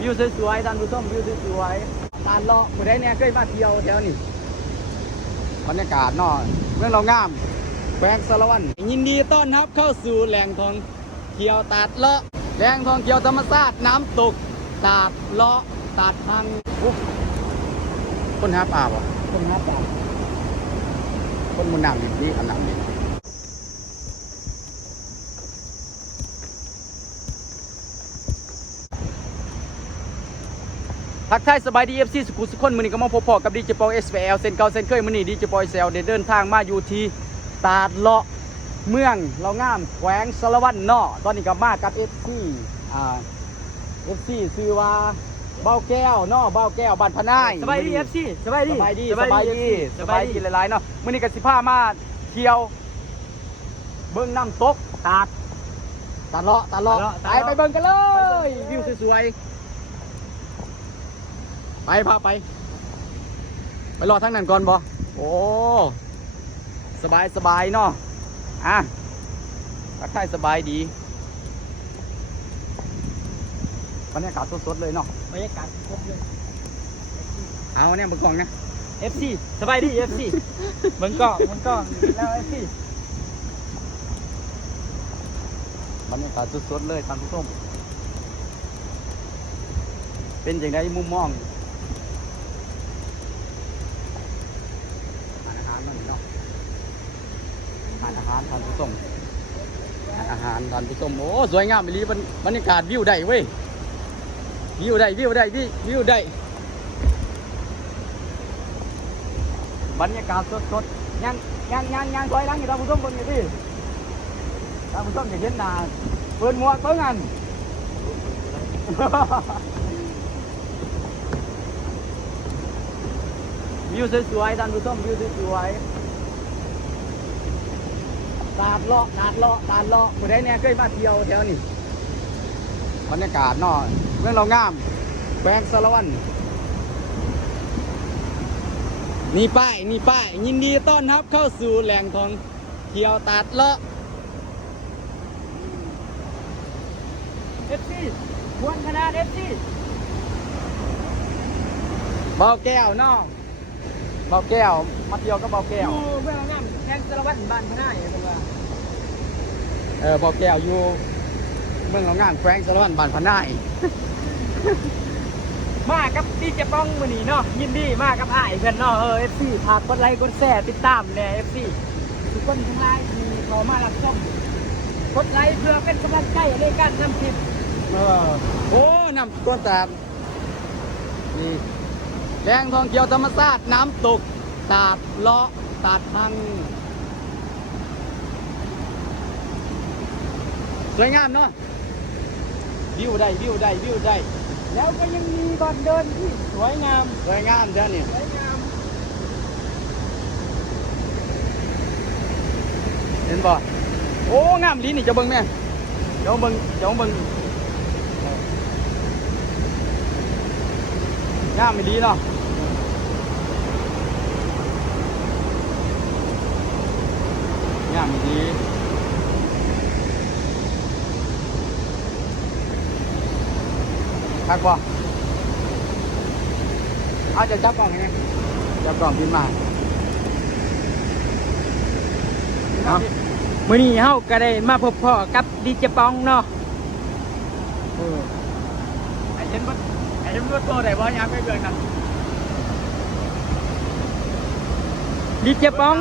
วิวสวยๆท่านผู้ชมวิวสวยๆตาดเลาะผู้ใดเนี่ยเคยมาเที่ยวแถวนี้บรรยากาศเนาะเมืองเรางามแขวงสารวัตรยินดีต้อนรับเข้าสู่แหล่งท่องเที่ยวตาดเลาะแหล่งท่องเที่ยวธรรมชาติน้ำตกตาดเลาะตาดพังคนหาปลาบ่คนหาปลาคนมุนน้ำดีขนาดนี้ทักทายสบายดี FC สุขุสุขคนมื้อนี้ก็มาพบพอกับดีเจปอย SPL เส้นเก่าเส้นเคยมื้อนี้ดีเจปอยแซลได้เดินทางมาอยู่ที่ตาดเลาะเมืองเรางามแขวงสารวัตรเนาะตอนนี้ก็มากับ FC FC ชื่อว่าเบาแก้วเนาะเบาแก้วบ้านพะนายสบายดี FC สบายดีหลายๆเนาะมื้อนี้ก็สิพามาเที่ยวเบิ่งน้ำตกตาดเลาะไปเบิ่งกันเลยวิวสวยๆไปพาไปรอทั้งนั้นก่อนบ่โอ้สบายเนาะทักทายสบายดีบรรยากาศสดๆเลยเนาะบรรยากาศครบเลย เอาเนี่ยมึงกองนะ FC สบายดี FC มันก็แล้ว FC บรรยากาศสดๆเลยท่านผู้ชมเป็นอย่างไรมุมมองอาหารมันเนาะอาหารท่านผู้ชมอาหารท่านผู้ชมโอ้สวยงามไปเลยบรรยากาศวิวได้เว้ยวิวได้บรรยากาศสดๆยังถอยหลังอยู่ท่านผู้ชมคนนี้ดิท่านผู้ชมจะเห็นหน้าเปิดหมวกเปิดงัน วิวสวยๆท่านผู้ชมวิวสวยๆตาดเลาะผู้ใดเนี่ยเคยมาเที่ยวแถวนี้บรรยากาศเนาะเมืองเรางามแขวงสารวัตรนี่ป้ายยินดีต้อนรับเข้าสู่แหล่งท่องเที่ยวตาดเลาะ FC ควรขนาด FC เบาแก้วเนาะเบาแก้วมาเที่ยวก็เบาแก้ว อยู่เมืองงามแข่งสารวัตรบ้านพะนายเพิ่นว่า เบาแก้วอยู่เมืองเรางามแขวงสารวัตรบ้านพะนาย มากับดีเจป้องมื้อนี้เนาะยินดีมากับอ้ายเพิ่นเนาะFC ฝากกดไลค์กดแชร์ติดตามแน่ FC ทุกคนทั้งหลายที่เข้ามารับชมกดไลค์เพื่อเป็นกำลังใจในการทำคลิป โอ้น้ำต้นตาดนี่แหล่งท่องเที่ยวธรรมชาติน้ำตกตาดเลาะตาดพังสวยงามเนาะวิวได้แล้วก็ยังมีบ่อนเดินที่สวยงาม เด้อเนี่ย สวยงาม เห็นบ่โอ้งามลิ้นนี่จะเบิ่งแม่เดี๋ยวเบิ่งงามไม่ดีเนาะงามไม่ดีคักบ่เอาจะจับกล่องยังไงจับกล่องขึ้นมาเอา มื้อนี้เฮาก็ได้มาพบพ่อกับดีเจปองเนาะ ไอ้เห็นว่าตัวไหนบ่ยามไปเกินกัน ดีเจปอง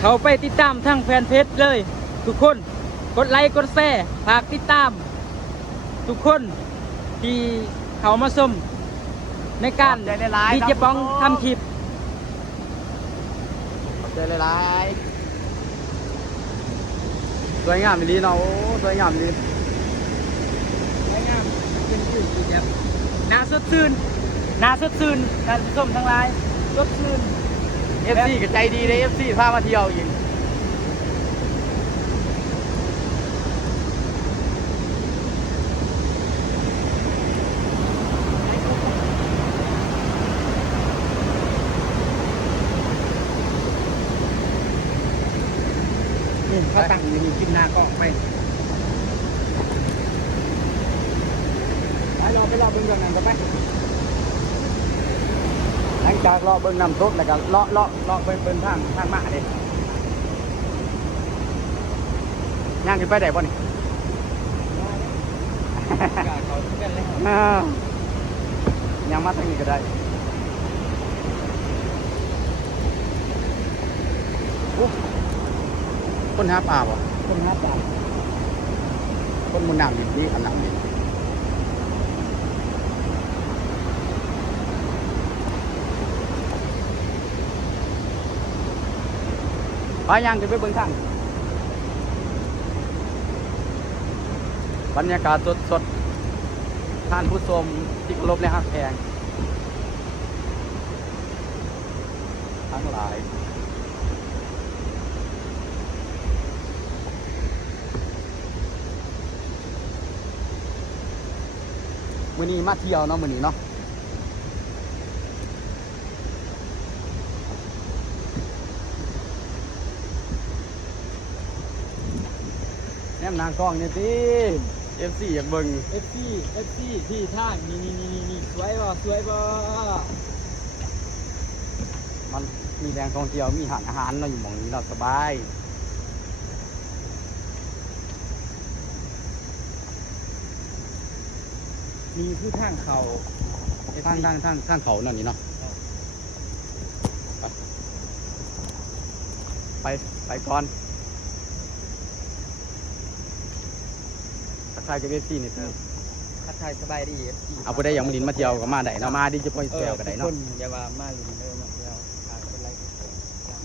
เขาไปติดตามทั้งแฟนเพจเลย ทุกคนกดไลค์กดแชร์ฝากติดตาม ทุกคนที่เขามาชมในการดีเจปองทำคลิป เจอหลายสวยงามดีเนาะโอ้สวยงามดี สวยงามเป็นที่ดีแบบน่าสดชื่นการชมทั้งหลายสดชื่น FC ก็ใจดีเลย FC พามาเที่ยวอีก เขาตั้งอยู่นี่ขึ้นหน้าก็ไป ไปรอเบิ่งเรื่องนั้นกันไหมหลังจากรอเบิ่งน้ำซุปแล้วก็เลาะเบิ่งทางมาเด้ย่างขึ้นไปได้บ่นี่ กาเขาทุกกันเลย ย่างมาทางนี้ก็ได้อุ๊ยคนหาปลาบ่ คนหาปลา คนมุนน้ำดินี่อันน้ำดิไปย่างขึ้นไปเบิ่งทางบรรยากาศสดๆท่านผู้ชมที่เคารพและฮักแพงทั้งหลายมื้อนี้มาเที่ยวเนาะมื้อนี้เนาะแนมนางกล้องเนี่ยสิ FC อยากเบิ่ง FC ที่ทางนี่สวยบ่ มันมีแรงท่องเที่ยวมีอาหารเราอยู่หม่องนี้เราสบาย มีผู้ทางเขา ทางเขานั่นนี่เนาะไปก่อนทักทายกับ FC นี่ ทักทายสบายดี FC เอาผู้ใดอยากมาลินมาเที่ยวก็มาได้เนาะมาดิจะไปแซวก็ได้ ทุก เนาะ คนอย่าว่ามาลินเด้อมาเที่ยวฝากกดไลค์กดแชร์จ้ะ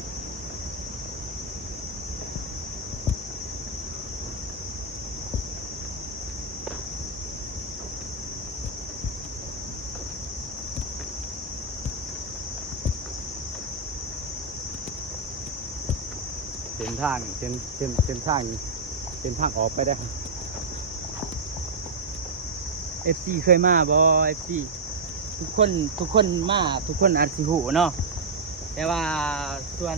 เส้นทางเส้นทางออกไปได้ FC เคยมาบ่ FC ทุกคนมาทุกคนอาจสิหูเนาะแต่ว่าส่วน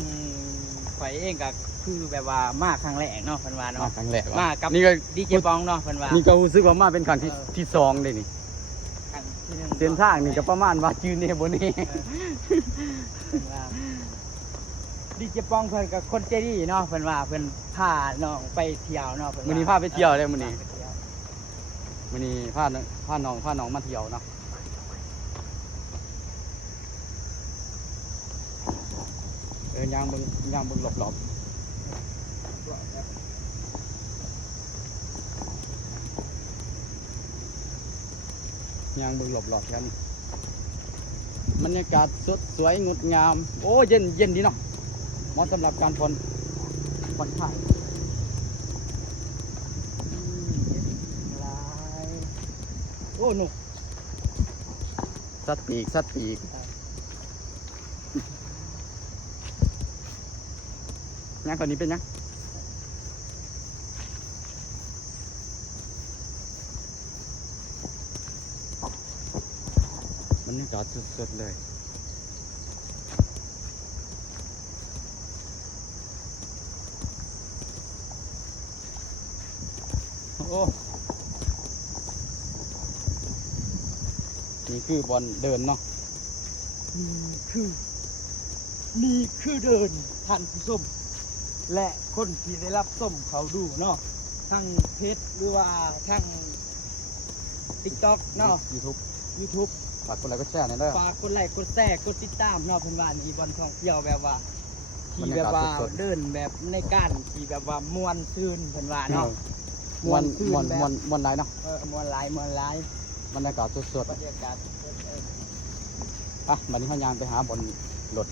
ข่อยเองก็คือแบบว่ามาครั้งแรกเนาะเพิ่นว่า มา เนาะ ครั้งแรก มากับ นี่ก็ ดีเจปองเนาะเพิ่นว่า นี่ก็รู้สึกว่ามาเป็นครั้งที่สองเลยนี่ ครั้งที่หนึ่ง เส้นทางนี่ก็ประมาณว่าจืนเนบนี่ เพิ่นว่าดีเจปองเพิ่นก็คนใจดีเนาะเพิ่นว่าเพิ่นพาน้องไปเที่ยวเนาะเพิ่นว่า มื้อนี้พาไปเที่ยวเลยมื้อนี้ พาไปเที่ยว มื้อนี้พาน้องมาเที่ยวเนาะย่างเบิ่งรอบๆย่างเบิ่งรอบๆกันบรรยากาศสดสวยงดงามโอ้เย็นดีเนาะเหมาะสำหรับการผ่อนคลาย หลาย โอ้หนุกสัตว์ปีกยังคนนี้เป็นยังบรรยากาศสดๆเลยโอ้นี่คือบอลเดินเนาะ นี่คือเดินท่านผู้ชมและคนที่ได้รับส้มเขาดูเนาะทั้งเพจหรือว่าทั้ง TikTok เนาะ YouTube ฝากกดไลค์กดแชร์หน่อยเด้อ ฝากกดไลค์กดแชร์กดติดตามเนาะเพิ่นว่านี่บอลท่องเที่ยวแบบว่าที่แบบว่า บรรยากาศสดๆ เดินแบบในการที่แบบว่ามวนซื่นเพิ่นว่าเนาะ มวน ซื่นแบบ มวนไรเนาะ มวนหลาย บรรยากาศสด บรรยากาศ ๆอ่ะวันนี้เขายางไปหาบอลรถ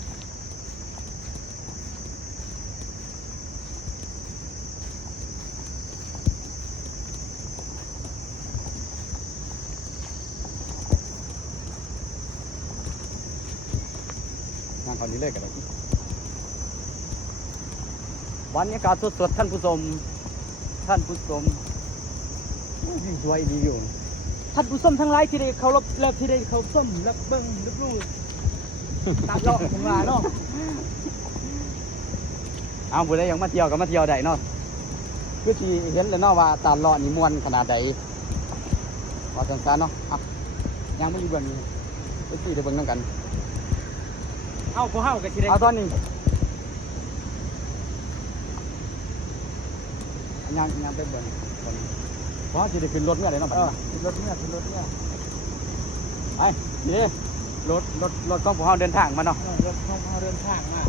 งานตอนนี้เลยกันเลยบรรยากาศสดๆท่านผู้ชมยิ่งสวยดีอยู่ ท่านผู้ชมทั้งหลายที่ได้เคารพและที่ได้เข้าชมและเบิ่งรับรู้ตามเลาะเพิ่นว่าเนาะ เอาผู้ใดอยากมาเที่ยวก็มาเที่ยวได้เนาะคือที่เห็นแล้วเนาะว่าตาเลาะนี่ม่วนขนาดใด ขอสันๆเนาะอ่ะยังไม่อยู่เบื้องนี้ไปที่เดี๋ยวเบิ่งน้ำกัน เอาพวกเฮากันสิได้ เอาตอนนี้ยังไปเบิ่งตอนนี้เพราะจะได้ขึ้นรถเมื่อไหร่เนาะขึ้นรถเมื่อไปนี่รถของพวกเราเดินทางมาเนาะ รถของเฮาเดินทางมา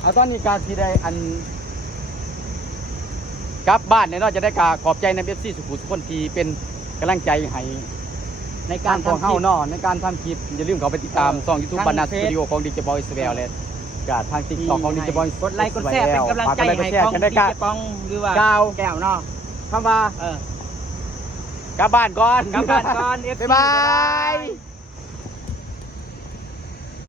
เอาตอนนี้การที่ได้อันกลับบ้านเนี่ยเนาะจะได้กราบขอบใจในเอฟซีสุขุมสุขคนที่เป็นกำลังใจให้ ใน กา การ ร ของ ทำ เฮา คลิป เนาะในการทำคลิปอย่าลืมเขาไปติดตามช่อง YouTube ทาง บรรณาส เฟซ ตูดิโอของดิจิบอยสเวลเลยกับทาง TikTok ของดิจิบอย กดไลค์กดแชร์เป็นกำลังใจให้ของ กัน ดี ได้ เจ กะ ปองหรือว่า ก้าว แก้วเนาะ คำว่า เออก ลับบ้านก่อน กลับบ้านก่อน FC บ๊ายบาย